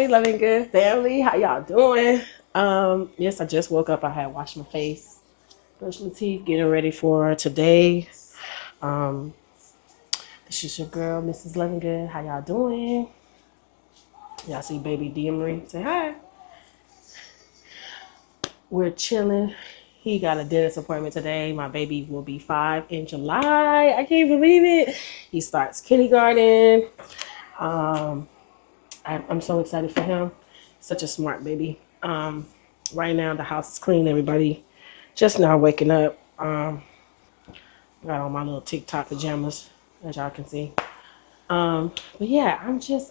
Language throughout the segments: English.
Hi, loving good family. How y'all doing? Yes, I just woke up. I had washed my face, brushed my teeth, getting ready for today. Um, this is your girl, Mrs. Loving Good. How y'all doing? Y'all see baby Demery? Say hi. We're chilling. He got a dentist appointment today. My baby will be 5 in July. I can't believe it. He starts kindergarten. I'm so excited for him. Such a smart baby. Right now the house is clean. Everybody just now waking up. Got on my little TikTok pajamas, as y'all can see. But yeah, I'm just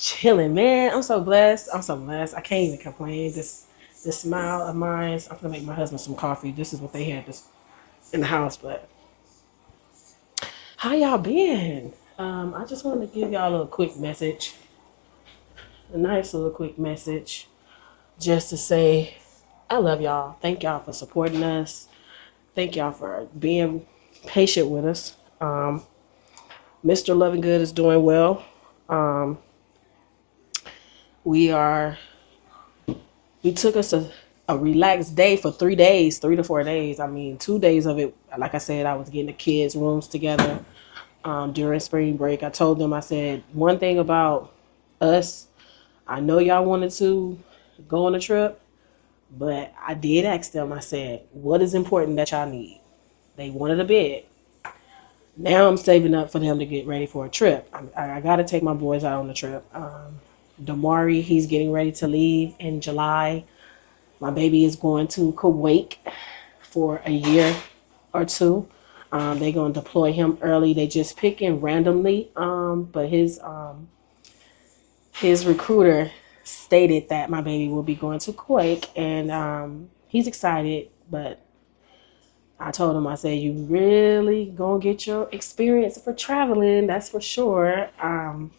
chilling, man. I'm so blessed. I can't even complain. This smile of mine. I'm gonna make my husband some coffee. This is what they had this in the house. But how y'all been? I just wanted to give y'all a little quick message. A nice little quick message. Just to say I love y'all. Thank y'all for supporting us. Thank y'all for being patient with us. Mr. Loving Good is doing well. We took us a relaxed day for 3 days, 3 to 4 days. I mean, 2 days of it, like I said, I was getting the kids' rooms together during spring break. I told them, I said, one thing about us, I know y'all wanted to go on a trip, but I did ask them, I said, what is important that y'all need? They wanted a bed. Now I'm saving up for them to get ready for a trip. I got to take my boys out on the trip. Damari, he's getting ready to leave in July. My baby is going to Kuwait for a year or two. They're going to deploy him early. They just picking randomly. But his recruiter stated that my baby will be going to Kuwait, and he's excited. But I told him, I said, you really gonna get your experience for traveling, that's for sure.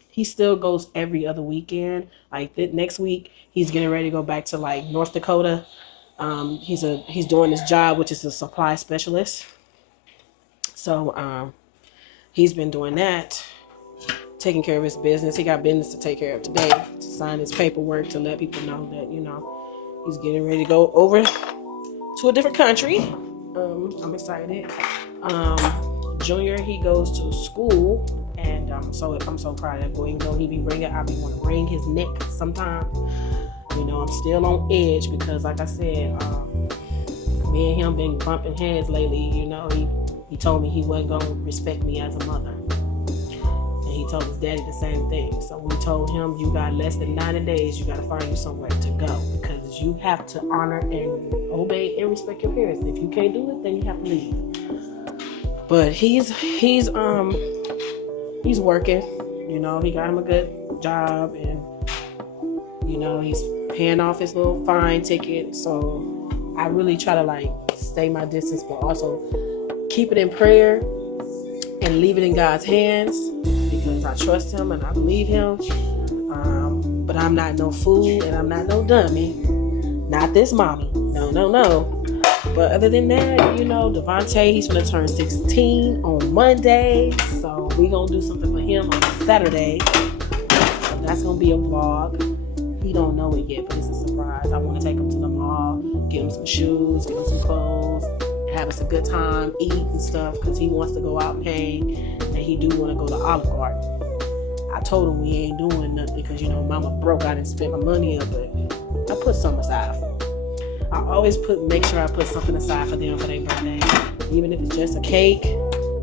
He still goes every other weekend. Like next week, he's getting ready to go back to like North Dakota. He's doing his job, which is a supply specialist. So he's been doing that, taking care of his business. He got business to take care of today, to sign his paperwork, to let people know that, he's getting ready to go over to a different country. I'm excited. Junior, he goes to school, and I'm so proud of that boy. Even though he be ringing, I be want to wring his neck sometimes. I'm still on edge because, like I said, me and him been bumping heads lately. He told me he wasn't gonna respect me as a mother, and he told his daddy the same thing. So we told him, you got less than 90 days. You got to find you somewhere to go, because you have to honor and obey and respect your parents. And if you can't do it, then you have to leave. But he's working. He got him a good job, and he's paying off his little fine ticket. So I really try to stay my distance, but also keep it in prayer and leave it in God's hands, because I trust him and I believe him. But I'm not no fool, and I'm not no dummy. Not this mommy. No. But other than that, Devontae, he's going to turn 16 on Monday. So we're going to do something for him on Saturday. So that's going to be a vlog. He don't know it yet, but it's a surprise. I want to take him to the mall, get him some shoes, get him some clothes, have us a good time, eat and stuff, because he wants to go out and hang, and he do want to go to Olive Garden. I told him we ain't doing nothing because, mama broke. I didn't spend my money up, but I put something aside for them. I always make sure I put something aside for them for their birthday. Even if it's just a cake,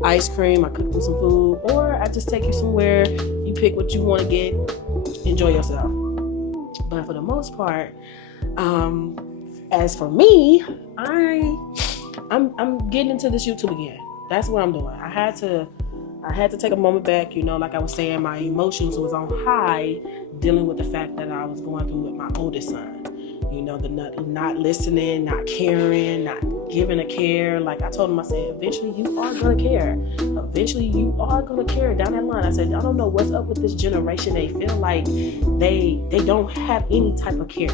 ice cream, I cook them some food, or I just take you somewhere. You pick what you want to get, enjoy yourself. But for the most part, as for me, I'm getting into this YouTube again. That's what I'm doing. I had to take a moment back. Like I was saying, my emotions was on high, dealing with the fact that I was going through with my oldest son. The not listening, not caring, not giving a care. Like I told him, I said, eventually you are gonna care. Eventually you are gonna care down that line. I said, I don't know what's up with this generation. They feel like they don't have any type of care.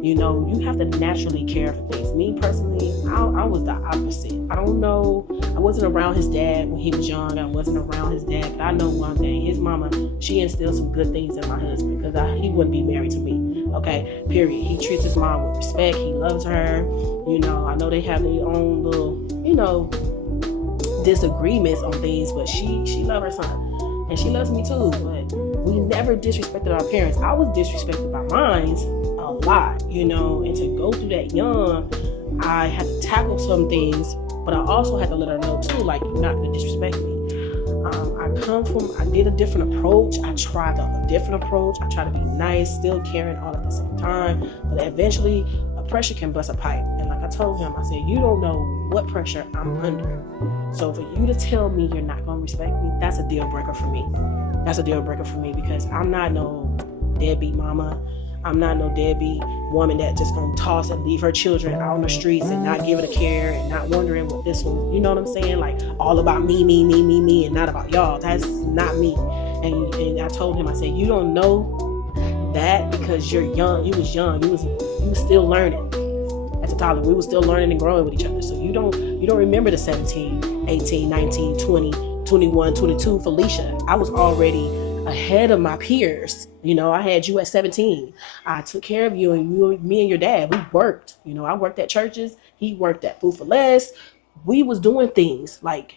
You know, you have to naturally care for things. Me personally, I was the opposite. I don't know. I wasn't around his dad when he was young. I wasn't around his dad, but I know one thing. His mama, she instilled some good things in my husband, because he wouldn't be married to me. Okay, period. He treats his mom with respect. He loves her. You know, I know they have their own little, you know, disagreements on things, but she loves her son. And she loves me too, but we never disrespected our parents. I was disrespected by mine a lot, you know, and to go through that young, I had to tackle some things, but I also had to let her know too, like, you're not going to disrespect me. I did a different approach. I tried a different approach. I tried to be nice, still caring all at the same time, but eventually a pressure can bust a pipe. And like I told him, I said, you don't know what pressure I'm under. So for you to tell me you're not going to respect me, that's a deal breaker for me. That's a deal breaker for me, because I'm not no deadbeat mama. I'm not no deadbeat woman that just gonna toss and leave her children out on the streets and not give it a care and not wondering what this one, you know what I'm saying? Like all about me, and not about y'all. That's not me. And I told him, I said, you don't know that because you're young. You was young. You was still learning. As a toddler, we were still learning and growing with each other. So you don't remember the 17, 18, 19, 20, 21, 22 Felicia. I was already ahead of my peers. You know, I had you at 17. I took care of you, and me and your dad, we worked. You know, I worked at churches. He worked at Food for Less. We was doing things like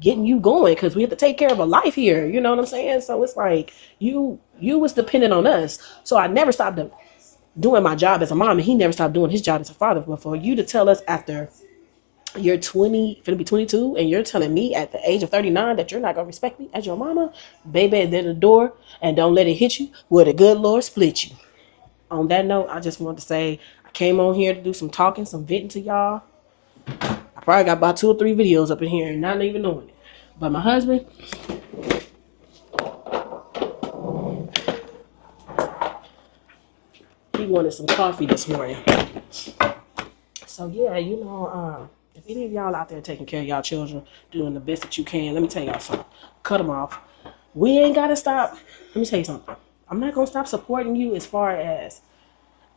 getting you going, because we had to take care of a life here. You know what I'm saying? So it's like you was dependent on us. So I never stopped doing my job as a mom, and he never stopped doing his job as a father. But for you to tell us after you're 20, finna be 22, and you're telling me at the age of 39 that you're not gonna respect me as your mama, baby, there's the door, and don't let it hit you, will the good Lord split you. On that note, I just wanted to say I came on here to do some talking, some venting to y'all. I probably got about 2 or 3 videos up in here and not even knowing it. But my husband, he wanted some coffee this morning. So yeah, you know, if any of y'all out there taking care of y'all children, doing the best that you can, let me tell y'all something. Cut them off. We ain't got to stop. Let me tell you something. I'm not going to stop supporting you as far as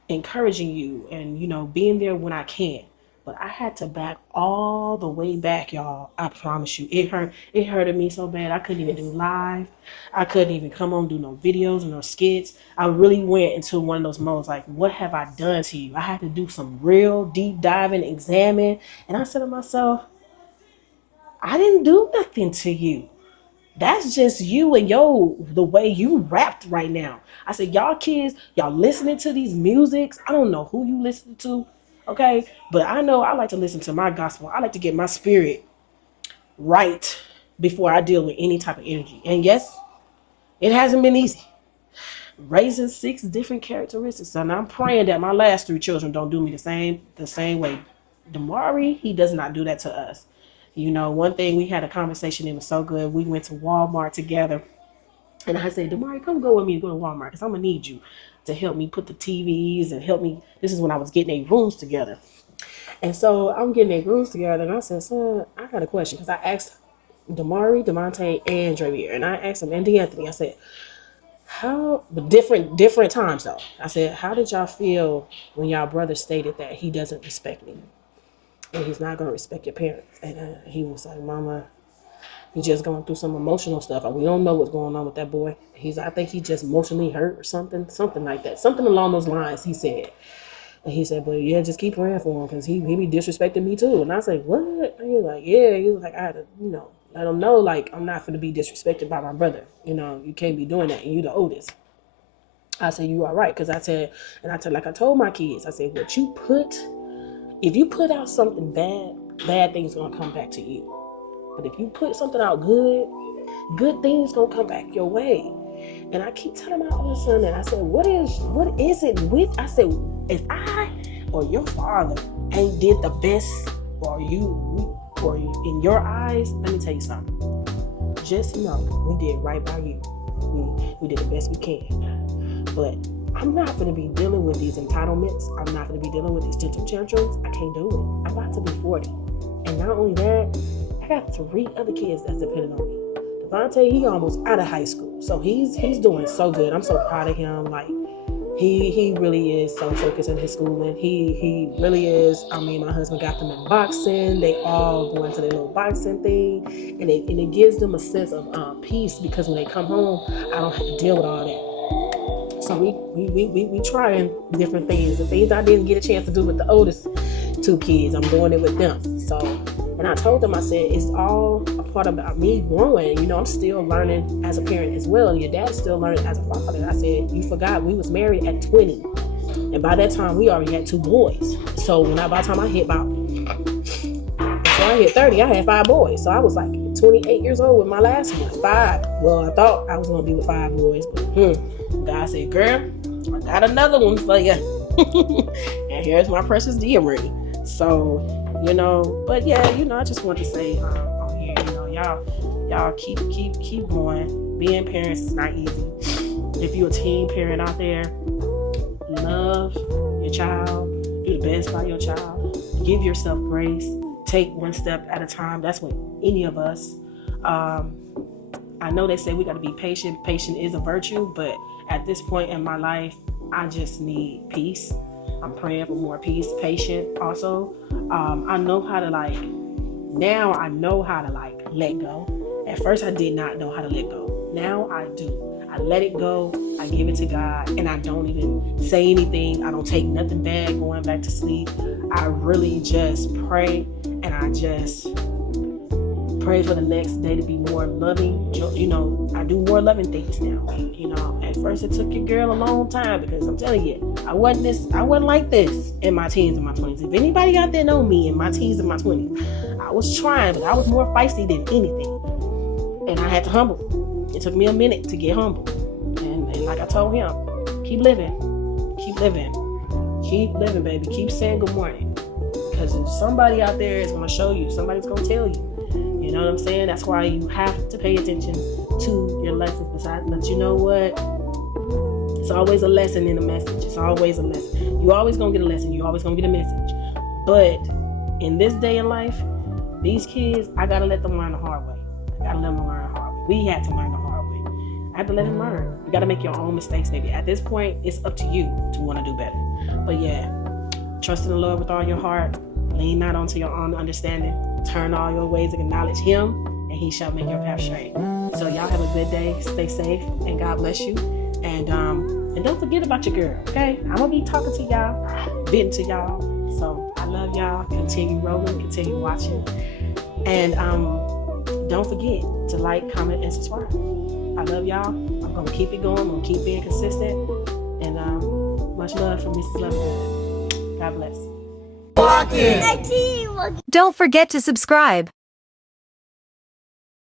encouraging you and, you know, being there when I can. But I had to back all the way back, y'all. I promise you. It hurted me so bad. I couldn't even do live. I couldn't even come on, do no videos and no skits. I really went into one of those modes like, what have I done to you? I had to do some real deep diving, examine. And I said to myself, I didn't do nothing to you. That's just you and the way you rapped right now. I said, y'all kids, y'all listening to these musics. I don't know who you listen to. Okay, but I know I like to listen to my gospel. I like to get my spirit right before I deal with any type of energy. And yes, it hasn't been easy. Raising 6 different characteristics. And I'm praying that my last 3 children don't do me the same way. Damari, he does not do that to us. You know, one thing, we had a conversation, it was so good. We went to Walmart together. And I said, Damari, come go with me to go to Walmart, because I'm going to need you to help me put the TVs and help me. This is when I was getting their rooms together. And so I'm getting their rooms together, and I said, son, I got a question. Because I asked Damari, Demonte, and Dravier, and I asked them, and DeAnthony, I said, but different times though. I said, how did y'all feel when y'all brother stated that he doesn't respect me? And he's not going to respect your parents? And he was like, Mama, he's just going through some emotional stuff. We don't know what's going on with that boy. I think he just emotionally hurt or something like that. Something along those lines, he said. And he said, but yeah, just keep praying for him, because he be disrespecting me too. And I said, what? And he was like, yeah. He was like, I had to, you know, let him know, like, I'm not going to be disrespected by my brother. You know, you can't be doing that, and you the oldest. I said, you are right. Because I said, like I told my kids, I said, if you put out something bad things going to come back to you. But if you put something out good things going to come back your way. And I keep telling my older son that. I said, what is it with, I said, if I or your father ain't did the best for you or in your eyes, let me tell you something. Just know we did right by you. We did the best we can. But I'm not going to be dealing with these entitlements. I'm not going to be dealing with these gentle tantrums. I can't do it. I'm about to be 40. And not only that, I got 3 other kids that's dependent on me. Devontae, he almost out of high school. So he's doing so good. I'm so proud of him. Like, he really is so focused in his schooling. He really is. I mean, my husband got them in boxing. They all go into their little boxing thing. And it gives them a sense of peace, because when they come home, I don't have to deal with all that. So we trying different things. The things I didn't get a chance to do with the oldest 2 kids, I'm doing it with them. So, and I told them, I said, it's all a part about me growing. You know, I'm still learning as a parent as well. And your dad's still learning as a father. I said, you forgot we was married at 20. And by that time, we already had 2 boys. So by the time I hit 30, I had 5 boys. So I was like 28 years old with my last one. 5. Well, I thought I was going to be with 5 boys. But God said, girl, I got another one for you. And here's my precious dearie. So, you know, but yeah, you know, I just want to say on here, you know, y'all keep going. Being parents is not easy. If you're a teen parent out there, love your child, do the best by your child, give yourself grace, take one step at a time. That's what any of us. I know they say we got to be patient. Patient is a virtue, but at this point in my life, I just need peace. I'm praying for more peace, patient also. I know how to now I know how to let go. At first I did not know how to let go. Now I do. I let it go. I give it to God, and I don't even say anything. I don't take nothing bad going back to sleep. I really just pray, and I just pray for the next day to be more loving. You know, I do more loving things now. You know, at first it took your girl a long time, because I'm telling you, I wasn't like this in my teens and my 20s. If anybody out there know me in my teens and my 20s, I was trying, but I was more feisty than anything. And I had to humble. It took me a minute to get humble. And like I told him, keep living, baby. Keep saying good morning. Because somebody out there is going to show you. Somebody's going to tell you. You know what I'm saying? That's why you have to pay attention to your lessons. But you know what? It's always a lesson in a message. It's always a lesson. You always going to get a lesson. You always going to get a message. But in this day in life, these kids, I got to let them learn the hard way. We had to learn the hard way. I had to let them learn. You got to make your own mistakes, baby. At this point, it's up to you to want to do better. But yeah, trust in the Lord with all your heart. Lean not onto your own understanding. Turn all your ways and acknowledge Him, and He shall make your path straight. So y'all have a good day. Stay safe, and God bless you. And don't forget about your girl, okay? I'm gonna be talking to y'all, venting to y'all. So I love y'all. Continue rolling, continue watching, and don't forget to like, comment, and subscribe. I love y'all. I'm gonna keep it going. I'm gonna keep being consistent. And much love from Mrs. Lovegood. God bless. Don't forget to subscribe.